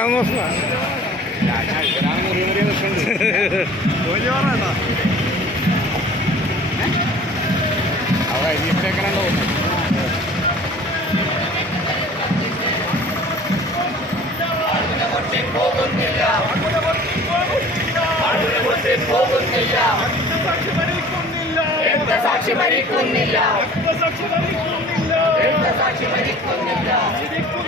പുള്ളിക്കാരാണ് പുള്ളിക്കാരാന്ന് പ്രശ്നമാണ് സാക്ഷി മരിക്കുന്നില്ല. സാക്ഷി ഭരിക്കുന്നില്ല നിങ്ങൾ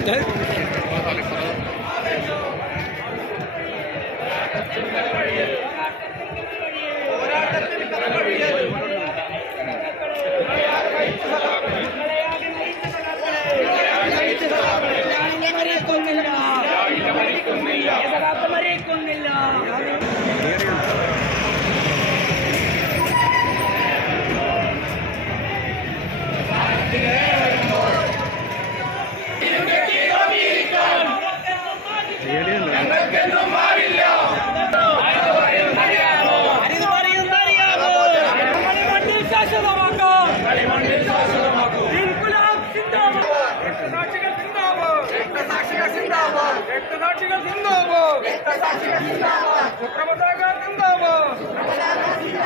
രക്തസാക്ഷികൾ സിന്ദാബാദ് രക്തസാക്ഷികൾ സിന്ദാബാദ് പതാക സിന്ദാബാദ്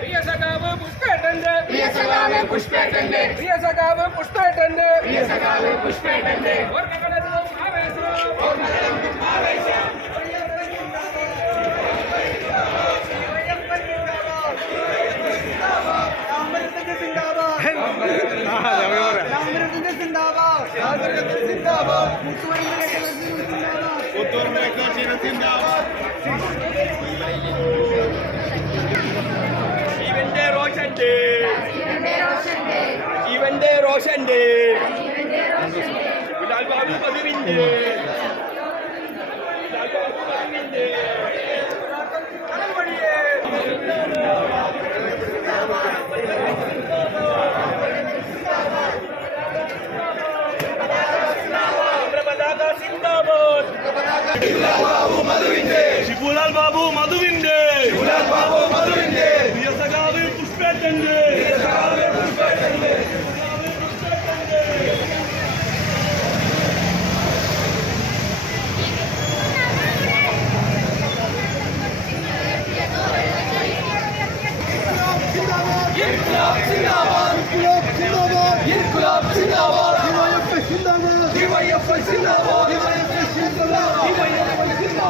പ്രിയ സഖാവ് പുഷ്പേട്ടന്റെ പ്രിയ സഖാവ് പുഷ്പേട്ടന്റെ പ്രിയ സഖാവ് പുഷ്പേട്ടന്റെ. പ്രിയ സഖാവ് പുഷ്പേട്ടന്റെ. ഓർമ്മകളും ആവേശവും ഇവന്റെ റോഷന്റെ. ഇവന്റെ റോഷന്റെ. ബിലാൽ ബാബു പതിവിന്റെ. ബിലാൽ ബാബു മധുവിന്റെ ഷിബുലാൽ ബാബു മധുവിന്റെ. പുഷ്പേട്ടന്റെ.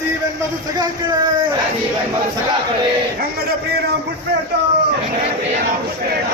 രാജീവൻ മധു സഖാക്കളെ ഞങ്ങളുടെ പ്രിയനാം പുഷ്പേട്ടോ. ഞങ്ങളുടെ പ്രിയനാം പുഷ്പേട്ട.